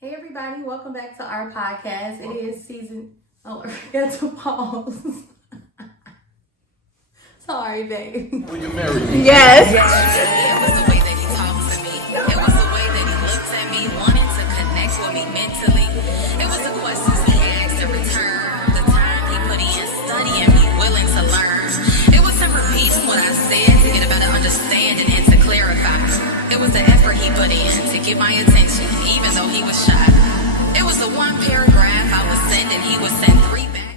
Hey everybody, welcome back to our podcast. It is season. Oh, I forgot to pause. Sorry, babe. Will you marry me? Yes. It was the way that he talked to me. It was the way that he looked at me, wanting to connect with me mentally. It was the questions he asked in return, the time he put in studying me, willing to learn. It was him repeating what I said to get a better understanding and to clarify. It was the effort he put in to get my attention, even though he was shy. It was the one paragraph I would send and he would send 3 back.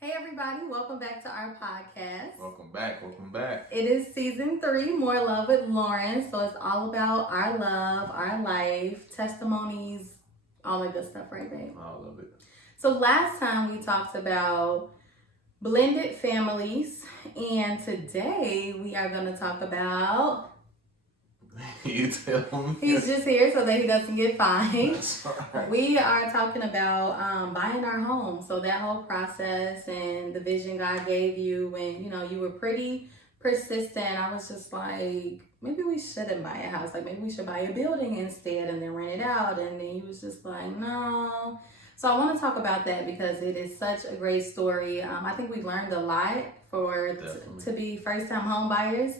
Hey everybody, welcome back to our podcast. Welcome back. It is season 3, More Love with Lauren. So it's all about our love, our life, testimonies, all that good stuff, right, babe? I love it. So last time we talked about blended families, and today we are going to talk about. You tell me. He's just here so that he doesn't get fined. That's right. We are talking about buying our home. So that whole process and the vision God gave you when, you were pretty persistent. I was just like, maybe we shouldn't buy a house. Like, maybe we should buy a building instead and then rent it out. And then he was just like, no. So I want to talk about that because it is such a great story. I think we learned a lot to be first-time home buyers.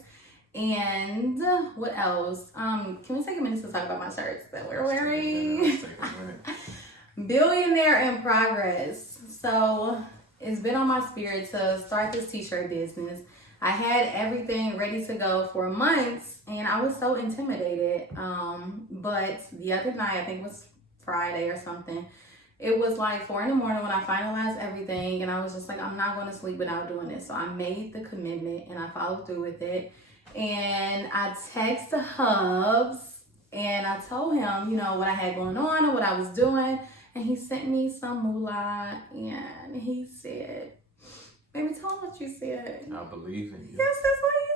And what else? Can we take a minute to talk about my shirts that we're wearing? Billionaire in progress. So it's been on my spirit to start this t-shirt business. I had everything ready to go for months and I was so intimidated. But the other night, I think it was Friday or something, it was like 4 a.m. when I finalized everything and I was just like, I'm not going to sleep without doing this. So I made the commitment and I followed through with it. And I texted Hubs and I told him, what I had going on and what I was doing. And he sent me some moolah and he said, baby, tell him what you said. I believe in you. Yes, that's what he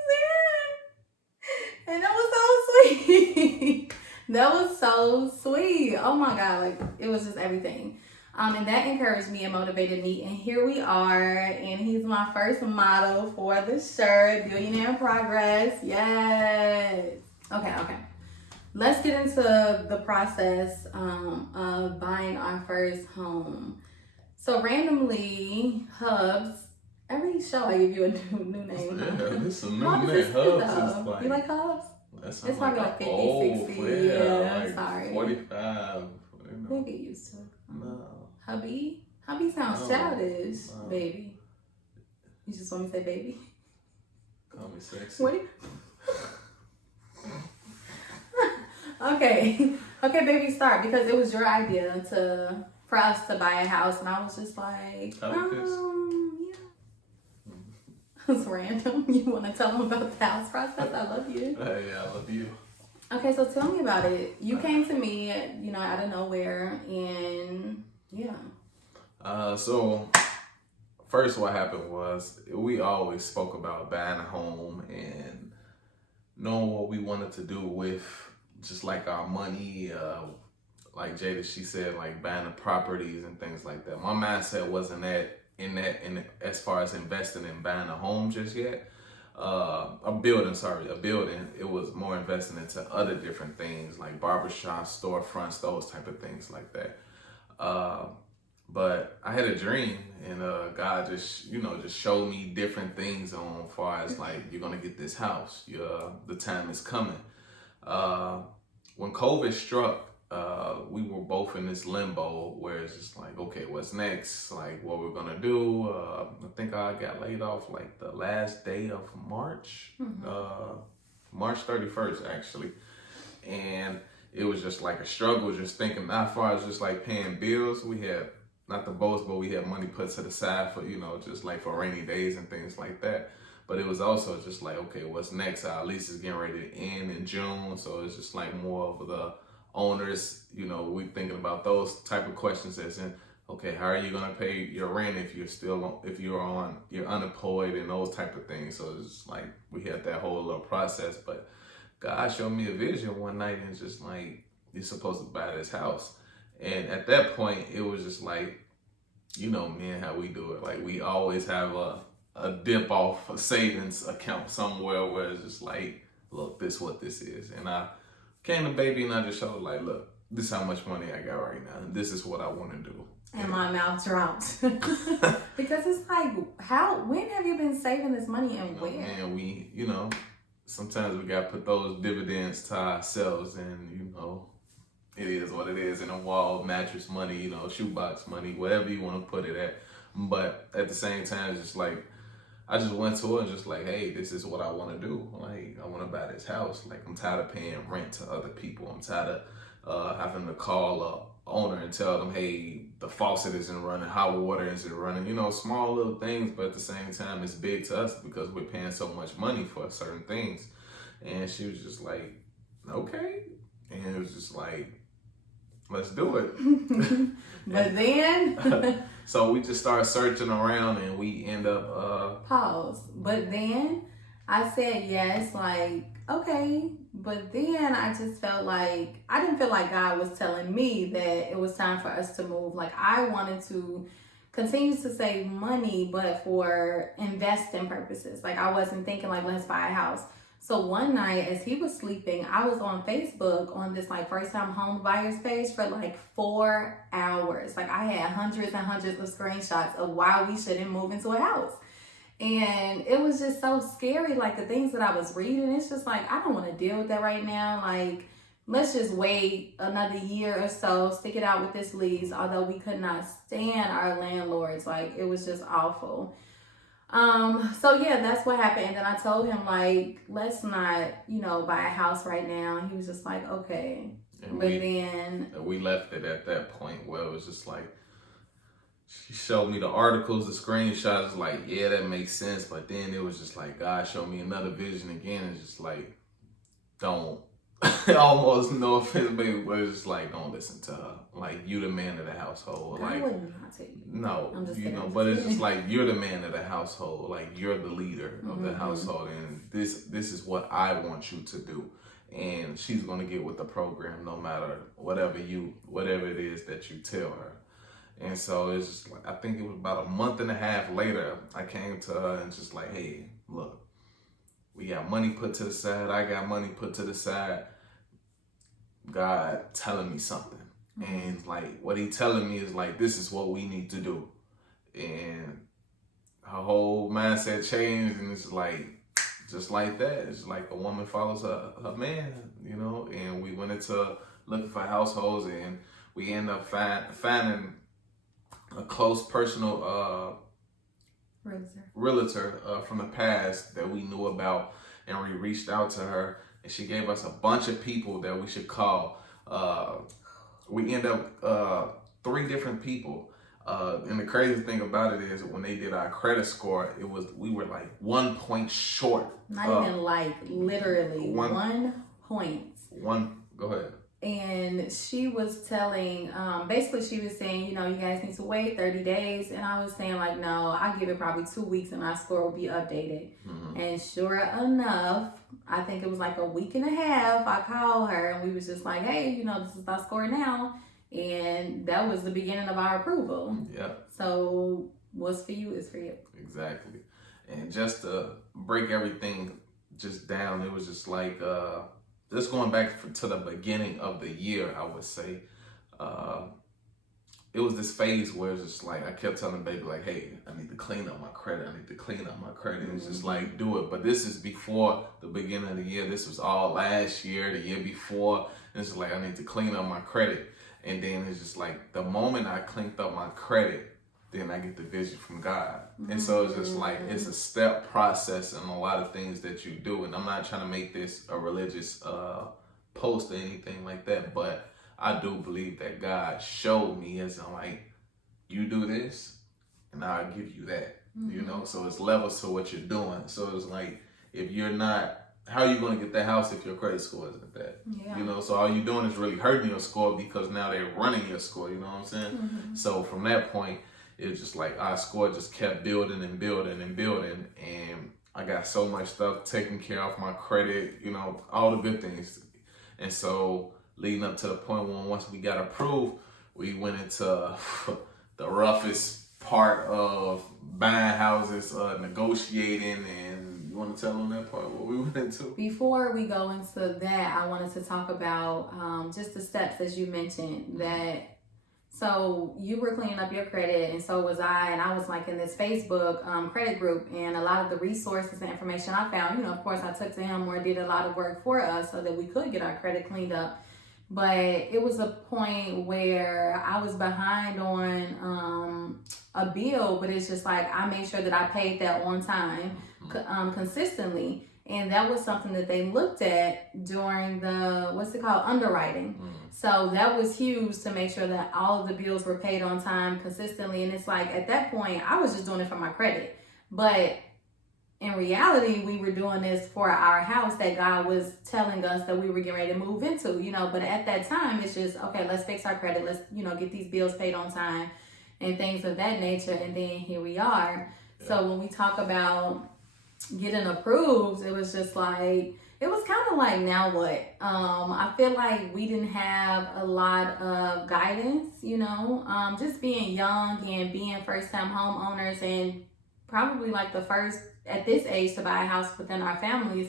said. And that was so sweet. That was so sweet. Oh my God, like it was just everything. And that encouraged me and motivated me. And here we are. And he's my first model for the shirt, Billionaire in Progress. Yes. Okay. Let's get into the process of buying our first home. So randomly, Hubs, every show I give you a new name. Yeah, this is a new Hubs name. is cute, Hubs though. is like. You like Hubs? That's It's probably like 50, old, 60. Yeah, I'm like sorry. 45. We'll get used to it. No. Hubby sounds No. childish, No. baby. You just want me to say baby? Call me sexy. What? Okay, baby, start because it was your idea for us to buy a house, and I was just like, yeah. It's random. You want to tell them about the house process? I love you. Hey, I love you. Okay, so tell me about it. You came to me, out of nowhere, and yeah. So first what happened was we always spoke about buying a home and knowing what we wanted to do with just like our money, like Jada, she said, like buying the properties and things like that. My mindset wasn't in as far as investing in buying a home just yet. A building. It was more investing into other different things like barbershops, storefronts, those type of things like that. But I had a dream and God just showed me different things on far as like, you're going to get this house. The time is coming. When COVID struck, we were both in this limbo where it's just like, okay, what's next? Like what we're going to do. I think I got laid off like the last day of March, March 31st actually. And it was just like a struggle, just thinking not far as just like paying bills. We had, not the boast, but we had money put to the side for, just like for rainy days and things like that. But it was also just like, okay, what's next? Our lease is getting ready to end in June. So it's just like more of the owners, we thinking about those type of questions as in, okay, how are you going to pay your rent if you're unemployed and those type of things. So it's just like, we had that whole little process, but God showed me a vision one night and it's just like, you're supposed to buy this house. And at that point, it was just like, me and how we do it. Like we always have a dip off a savings account somewhere where it's just like, look, this is what this is. And I came to baby and I just showed like, look, this is how much money I got right now. And this is what I want to do. And my mouth dropped. Because it's like, when have you been saving this money and where? And we, sometimes we got to put those dividends to ourselves, and, it is what it is. In a wall, mattress money, shoebox money, whatever you want to put it at. But at the same time, it's just like, I just went to her and just like, hey, this is what I want to do. Like, I want to buy this house. Like, I'm tired of paying rent to other people. I'm tired of having to call a owner and tell them, hey, the faucet isn't running, hot water isn't running. Small little things, but at the same time, it's big to us because we're paying so much money for certain things. And she was just like, okay. And it was just like, let's do it. But then so we just started searching around and we end up pause. But then I said yes, like, okay. But then I just felt like I didn't feel like God was telling me that it was time for us to move. Like, I wanted to continue to save money, but for investing purposes. Like, I wasn't thinking like, let's buy a house. So one night as he was sleeping, I was on Facebook on this like first time home buyers page for like 4 hours. Like, I had hundreds and hundreds of screenshots of why we shouldn't move into a house. And it was just so scary, like the things that I was reading. It's just like, I don't want to deal with that right now. Like, let's just wait another year or so, stick it out with this lease. Although we could not stand our landlords. Like, it was just awful. So yeah, that's what happened. And then I told him like, let's not, buy a house right now. And he was just like, okay. And but then we left it at that point where it was just like, she showed me the articles, the screenshots, like, yeah, that makes sense. But then it was just like, God showed me another vision again. It's just like, don't, almost no offense, baby, but it's just like, don't listen to her. Like, you the man of the household. I like, wouldn't not tell you. No, I'm just kidding. But it's just like, you're the man of the household. Like, you're the leader of the household. And this is what I want you to do. And she's going to get with the program no matter whatever it is that you tell her. And so it's just like, I think it was about a month and a half later, I came to her and just like, hey, look, we got money put to the side. I got money put to the side. God telling me something. And like, what he telling me is like, this is what we need to do. And her whole mindset changed. And it's like, just like that. It's like a woman follows her man, and we went into looking for households, and we end up finding a close personal realtor from the past that we knew about, and we reached out to her, and she gave us a bunch of people that we should call. We end up 3 different people, and the crazy thing about it is when they did our credit score, we were like 1 point short. Not even like literally 1 point. Go ahead. And she was telling, basically she was saying, you guys need to wait 30 days. And I was saying like, no, I'll give it probably 2 weeks and my score will be updated. And sure enough, I think it was like a week and a half, I called her and we was just like, hey, this is our score now. And that was the beginning of our approval. Yeah. So what's for you is for you. Exactly. And just to break everything just down, it was just like, just going back to the beginning of the year, I would say, it was this phase where it's just like, I kept telling baby like, hey, I need to clean up my credit. And it's just like, do it. But this is before the beginning of the year. This was all last year, the year before. And it's like, I need to clean up my credit. And then it's just like, the moment I cleaned up my credit, then I get the vision from God. And so it's just like, it's a step process and a lot of things that you do. And I'm not trying to make this a religious post or anything like that, but I do believe that God showed me as I'm like, you do this and I'll give you that, So it's levels to what you're doing. So it's like, if you're not, how are you going to get that house if your credit score isn't that? Yeah. So all you're doing is really hurting your score because now they're running your score, you know what I'm saying? So from that point, it was just like our score just kept building and building and building. And I got so much stuff taken care of, my credit, all the good things. And so leading up to the point when once we got approved, we went into the roughest part of buying houses, negotiating and You want to tell on that part what we went into? Before we go into that, I wanted to talk about just the steps, as you mentioned, that so you were cleaning up your credit and so was I, and I was like in this Facebook credit group, and a lot of the resources and information I found, of course I took to him or did a lot of work for us so that we could get our credit cleaned up. But it was a point where I was behind on a bill, but it's just like I made sure that I paid that on time consistently. And that was something that they looked at during the, underwriting. So that was huge to make sure that all of the bills were paid on time consistently. And it's like, at that point, I was just doing it for my credit. But in reality, we were doing this for our house that God was telling us that we were getting ready to move into, But at that time, it's just, okay, let's fix our credit. Let's, get these bills paid on time and things of that nature. And then here we are. Yeah. So when we talk about getting approved, it was just like, it was kind of like, now what? I feel like we didn't have a lot of guidance, just being young and being first-time homeowners, and probably like the first at this age to buy a house within our families.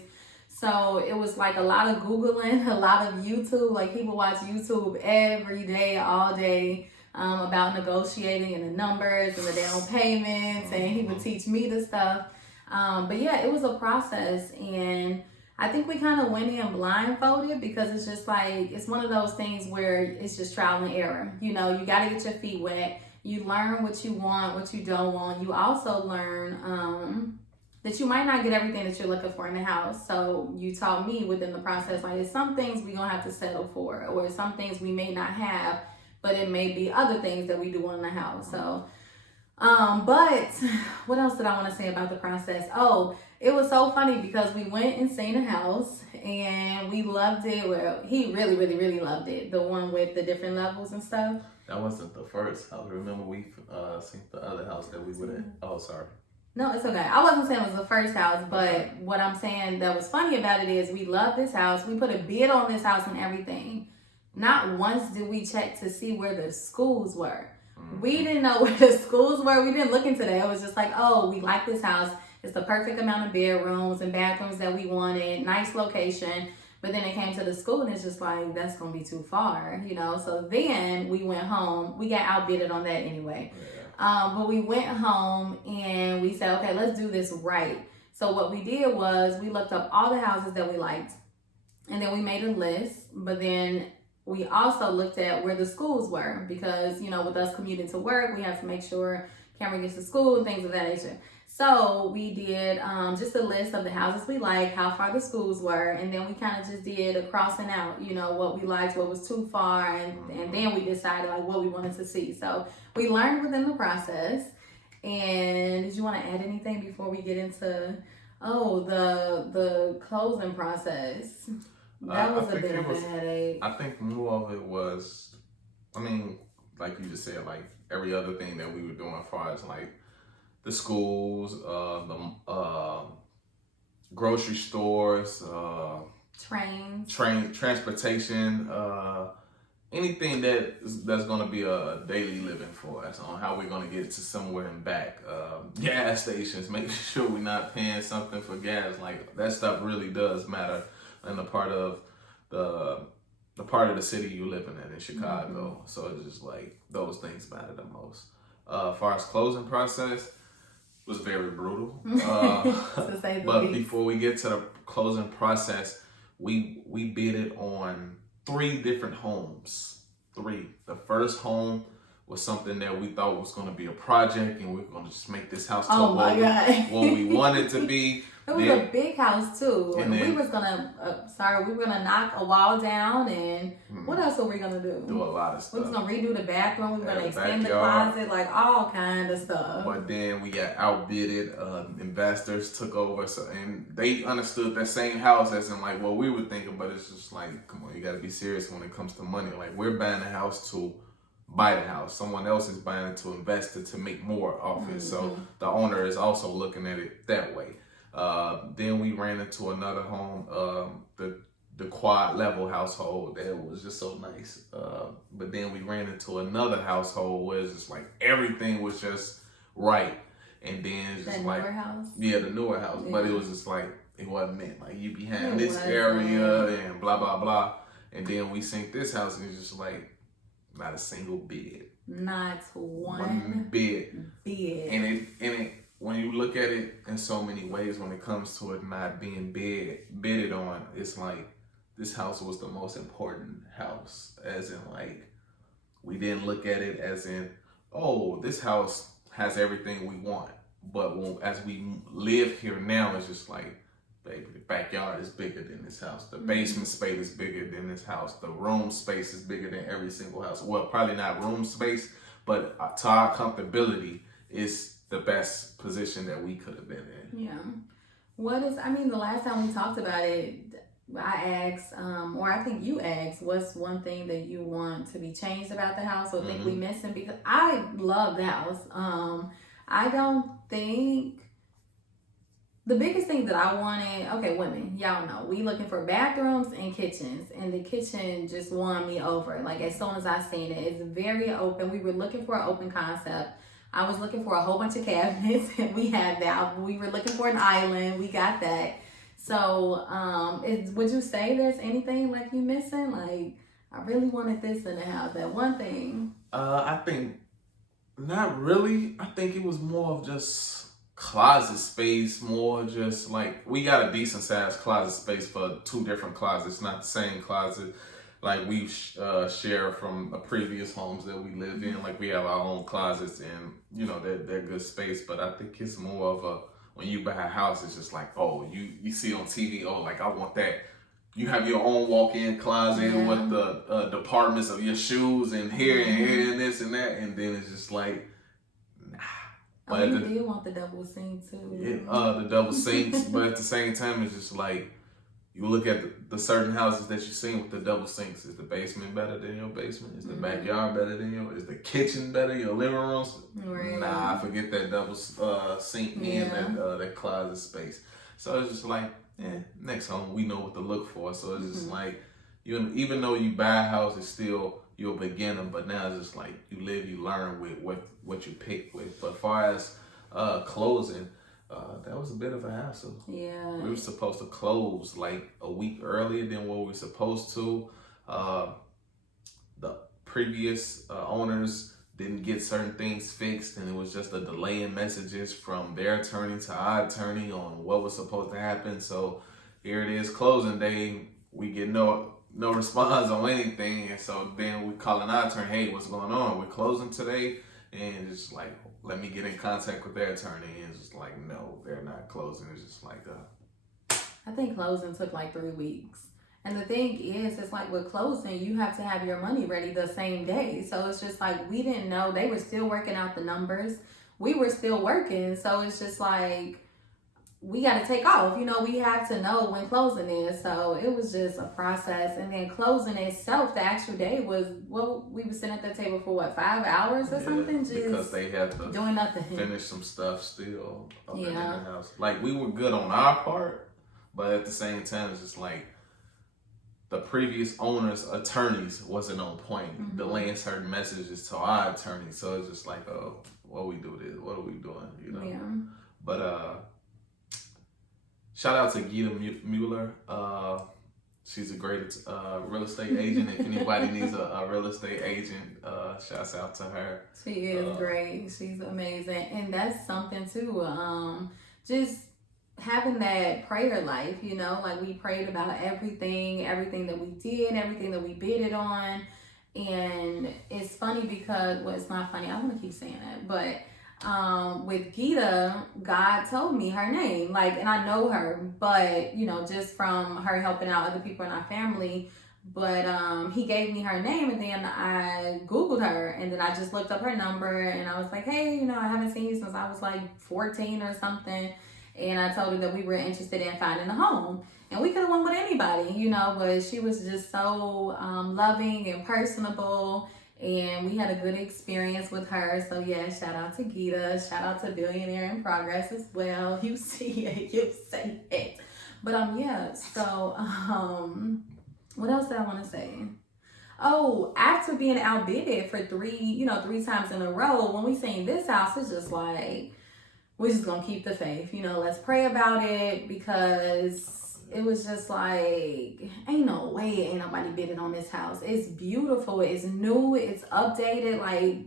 So it was like a lot of Googling, a lot of YouTube. Like people watch YouTube every day, all day, about negotiating and the numbers and the down payments, and he would teach me the stuff. But yeah, it was a process, and I think we kind of went in blindfolded because it's just like, it's one of those things where it's just trial and error. You got to get your feet wet. You learn what you want, what you don't want. You also learn that you might not get everything that you're looking for in the house. So you taught me within the process, like, there's some things we're going to have to settle for, or some things we may not have, but it may be other things that we do in the house. So but what else did I want to say about the process? Oh, it was so funny because we went and seen a house and we loved it. Well, he really, really, really loved it. The one with the different levels and stuff. That wasn't the first house. Remember we seen the other house that we were in. Oh, sorry. No, it's okay. I wasn't saying it was the first house, but okay. What I'm saying that was funny about it is we love this house. We put a bid on this house and everything. Not once did we check to see where the schools were. We didn't know where the schools were. We didn't look into that. It was just like, oh, we like this house. It's the perfect amount of bedrooms and bathrooms that we wanted. Nice location. But then it came to the school and it's just like, that's going to be too far, So then we went home. We got outbidded on that anyway. Yeah. But we went home and we said, okay, let's do this right. So what we did was we looked up all the houses that we liked. And then we made a list. But then we also looked at where the schools were because, with us commuting to work, we have to make sure Cameron gets to school and things of that nature. So we did just a list of the houses we like, how far the schools were, and then we kind of just did a crossing out, what we liked, what was too far, and then we decided like what we wanted to see. So we learned within the process. And did you want to add anything before we get into, the closing process? That was a bit of a headache. I think more of it was, like you just said, like every other thing that we were doing as far as like the schools, the grocery stores, transportation, anything that's going to be a daily living for us on how we're going to get to somewhere and back. Gas stations, making sure we're not paying something for gas. Like that stuff really does matter. And the part of the city you're living in Chicago. Mm-hmm. So it's just like those things matter the most. As far as closing process, was very brutal. But before we get to the closing process, we bidded on 3 different homes. 3. The first home was something that we thought was going to be a project, and we were going to just make this house to what we wanted to be. It was a big house too, and we were gonna knock a wall down, and what else were we gonna do? Do a lot of stuff. We was gonna redo the bathroom. We were gonna extend the closet, like all kind of stuff. But then we got outbidded. Investors took over, and they understood that same house as in like what we were thinking. But it's just like, come on, you got to be serious when it comes to money. Like we're buying a house to buy the house. Someone else is buying it to invest it to make more off it. So the owner is also looking at it that way. Then we ran into another home, the quad level household that was just so nice. But then we ran into another household where it's just like everything was just right. And then it's just That like, newer house? yeah, the newer house. Yeah. But it was just like, it wasn't meant. Like, you be having It this wasn't. area and blah, blah, blah. And then we sink this house and it's just like, not a single bed. Not one bed. bed. And it, when you look at it in so many ways, when it comes to it not being bidded on, it's like, this house was the most important house. As in, like, we didn't look at it as in, oh, this house has everything we want. But as we live here now, it's just like, baby, the backyard is bigger than this house. The basement space is bigger than this house. The room space is bigger than every single house. Well, probably not room space, but to our comfortability, is the best position that we could have been in. Yeah. The last time we talked about it, I asked, or I think you asked, what's one thing that you want to be changed about the house or think we missing? Because I love the house. I don't think the biggest thing that I wanted, okay, women, y'all know, we looking for bathrooms and kitchens, and the kitchen just won me over. Like, as soon as I seen it, it's very open. We were looking for an open concept. I was looking for a whole bunch of cabinets, and we had that. We were looking for an island. We got that. So, would you say there's anything like you missing? Like, I really wanted this in the house, that one thing. I think not really. I think it was more of just closet space, more just like, we got a decent sized closet space for 2 different closets, not the same closet like we share from previous homes that we lived in. Like, we have our own closets, and you know, they're good space. But I think it's more of a, when you buy a house, it's just like, oh, you see on TV, oh, like, I want that. You have your own walk-in closet with the departments of your shoes and here and here and this and that, and then it's just like, nah. But you did want the double sink too. Yeah, the double sinks, but at the same time, it's just like, you look at the certain houses that you've seen with the double sinks. Is the basement better than your basement? Is the backyard better than your? Is the kitchen better? Your living room? Right. Nah, forget that double sink and that closet space. So it's just like, next home we know what to look for. So it's just like, even though you buy a house, it's still, you're a beginner. But now it's just like, you live, you learn with what you pick with. But as far as closing, that was a bit of a hassle. Yeah. We were supposed to close like a week earlier than what we were supposed to. The previous owners didn't get certain things fixed, and it was just a delay in messages from their attorney to our attorney on what was supposed to happen. So here it is, closing day. We get no response on anything, and so then we calling our attorney, hey, what's going on? We're closing today, and it's like, let me get in contact with their attorney, and it's just like, no, they're not closing. It's just like, I think closing took like 3 weeks. And the thing is, it's like with closing, you have to have your money ready the same day. So it's just like, we didn't know. They were still working out the numbers. We were still working. So it's just like, we got to take off. You know, we have to know when closing is. So it was just a process. And then closing itself, the actual day was, well, we were sitting at the table for 5 hours or something? Just because they had to doing nothing. finish some stuff still up in the Yeah. house. Like, we were good on our part, but at the same time, it's just like, the previous owner's attorneys wasn't on point, delaying certain messages to our attorney. So it's just like, oh, what we do this? What are we doing? You know. Yeah. But shout out to Gita Mueller. She's a great real estate agent. If anybody needs a real estate agent, shouts out to her. She is great. She's amazing, and that's something too. Just having that prayer life, you know, like we prayed about everything that we did, everything that we bidded on. And it's funny because, well, it's not funny, I want to keep saying that, but with Gita, God told me her name, like, and I know her, but you know, just from her helping out other people in our family. But he gave me her name, and then I Googled her, and then I just looked up her number, and I was like, hey, you know, I haven't seen you since I was like 14 or something. And I told her that we were interested in finding a home. And we could have went with anybody, you know, but she was just so loving and personable. And we had a good experience with her. So, yeah, shout out to Gita. Shout out to Billionaire in Progress as well. You see it. You say it. But, yeah. So, what else did I want to say? Oh, after being outbidded for 3 times in a row, when we seen this house, it's just like, we're just gonna keep the faith. You know, let's pray about it, because it was just like, ain't no way ain't nobody bidding on this house. It's beautiful, it's new, it's updated. Like,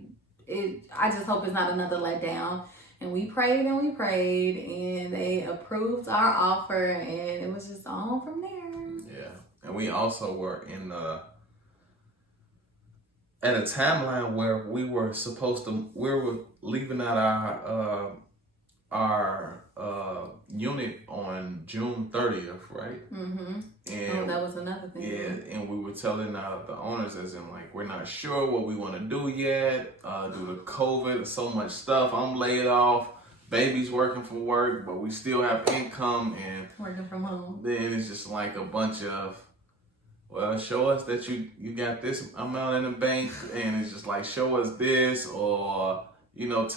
I just hope it's not another letdown. And we prayed and we prayed, and they approved our offer, and it was just on from there. Yeah. And we also were at a timeline where we were leaving out our unit on June 30th, right? Mm-hmm. And that was another thing. Yeah, and we were telling the owners, as in, like, we're not sure what we want to do yet due to COVID, so much stuff. I'm laid off, baby's working for work, but we still have income, and working from home. Then it's just like a bunch of, well, show us that you got this amount in the bank, and it's just like, show us this, or, you know,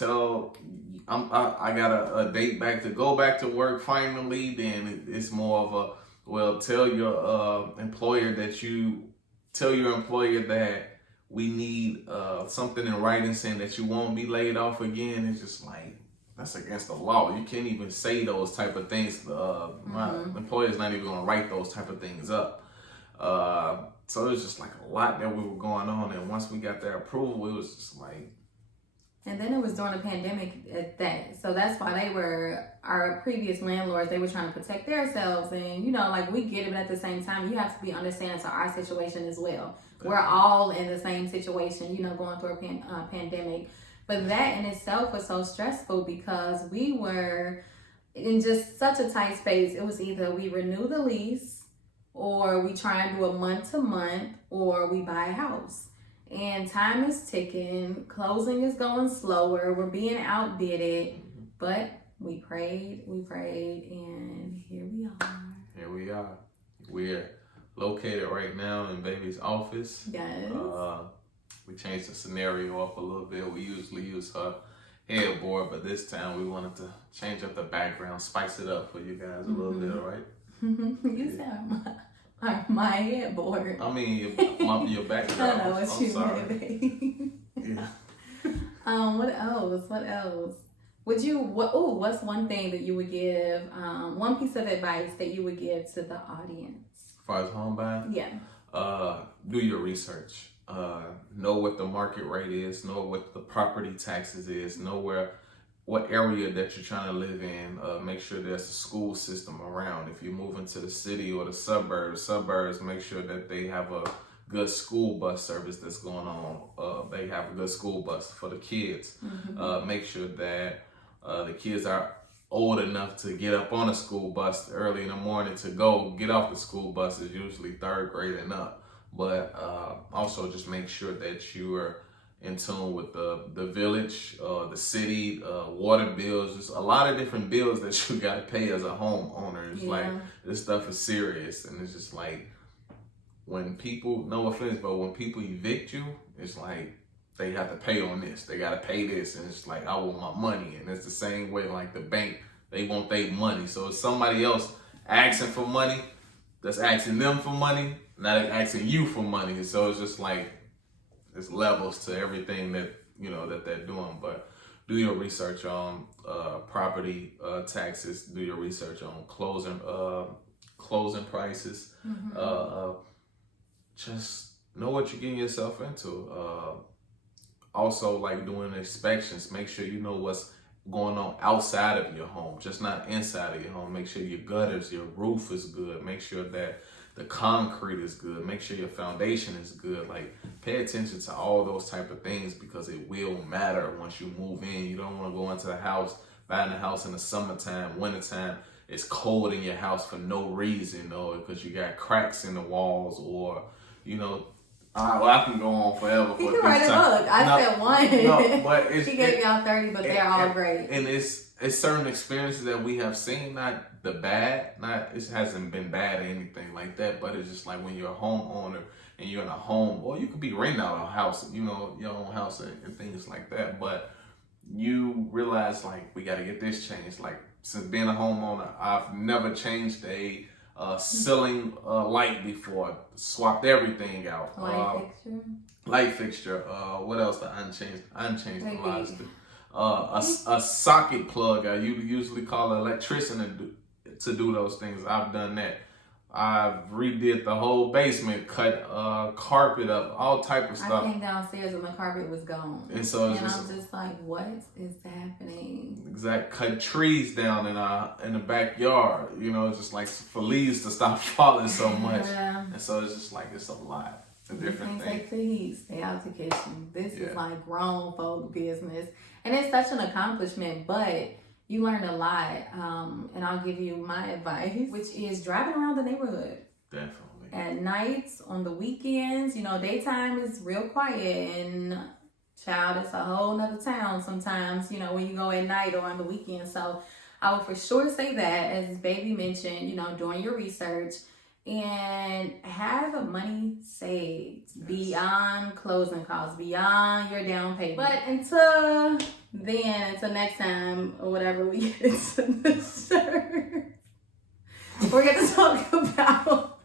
I got a date to go back to work finally. Then it's more of a, well, tell your employer that we need something in writing saying that you won't be laid off again. It's just like, that's against the law. You can't even say those type of things. My employer's not even gonna write those type of things up. So it was just like a lot that we were going on, and once we got their approval, it was just like. And then it was during the pandemic at that. So that's why they were, our previous landlords, they were trying to protect themselves. And, you know, like, we get it, but at the same time, you have to be understanding to our situation as well. Okay. We're all in the same situation, you know, going through a pandemic. But that in itself was so stressful, because we were in just such a tight space. It was either we renew the lease, or we try and do a month to month, or we buy a house. And time is ticking, closing is going slower, we're being outbidded, but we prayed, and here we are. Here we are. We're located right now in baby's office. Yes. We changed the scenario up a little bit. We usually use her headboard, but this time we wanted to change up the background, spice it up for you guys a little bit, right? You said my headboard. I mean, your background. I know what you meant, baby. Yeah. What else? What's one thing that you would give, one piece of advice that you would give to the audience? As far as home buying? Yeah. Do your research. Know what the market rate is, know what the property taxes is, know what area that you're trying to live in. Make sure there's a school system around. If you move into the city or the suburbs, make sure that they have a good school bus service that's going on. They have a good school bus for the kids. Mm-hmm. Make sure that the kids are old enough to get up on a school bus early in the morning to go get off the school bus. Is usually third grade and up. But also just make sure that you are in tune with the village, the city, water bills. Just a lot of different bills that you got to pay as a homeowner. It's like, this stuff is serious. And it's just like, when people, no offense, but when people evict you, it's like, they have to pay on this. They got to pay this. And it's like, I want my money. And it's the same way, like the bank, they want their money. So it's somebody else asking for money that's asking them for money, not asking you for money. And so it's just like, there's levels to everything that, you know, that they're doing. But do your research on property taxes. Do your research on closing prices. Mm-hmm. Just know what you're getting yourself into. Also, like, doing inspections. Make sure you know what's going on outside of your home, just not inside of your home. Make sure your gutters, your roof is good. Make sure that the concrete is good. Make sure your foundation is good. Like, pay attention to all those type of things, because it will matter once you move in. You don't want to go into the house, buying a house in the summertime, wintertime. It's cold in your house for no reason, or because you got cracks in the walls, or, you know, I can go on forever. You can write a book. I said one. No, but she gave y'all 30, but they're all great. And it's certain experiences that we have seen, not the bad, it hasn't been bad or anything like that, but it's just like when you're a homeowner and you're in a home, or you could be renting out a house, you know, your own house and things like that, but you realize, like, we got to get this changed. Like, since being a homeowner, I've never changed a ceiling light before. Swapped everything out. Light fixture. What else? The unchanged the lights. a socket plug. I usually call an electrician to do those things. I've done that. I've redid the whole basement, cut carpet up, all type of stuff. I came downstairs and the carpet was gone. And so I'm just like, what is happening? Exact. Cut trees down in the backyard. You know, just like for leaves to stop falling so much. Yeah. And so it's just like it's a lot of different things. Take the heat, stay out the kitchen. This is like grown folk business, and it's such an accomplishment, but you learn a lot, and I'll give you my advice, which is driving around the neighborhood. Definitely. At nights, on the weekends, daytime is real quiet, and child, it's a whole nother town sometimes, when you go at night or on the weekend. So I would for sure say that, as Baby mentioned, doing your research and have money saved beyond closing costs, beyond your down payment. But until next time, or whatever we get into the shirt, we're going to talk about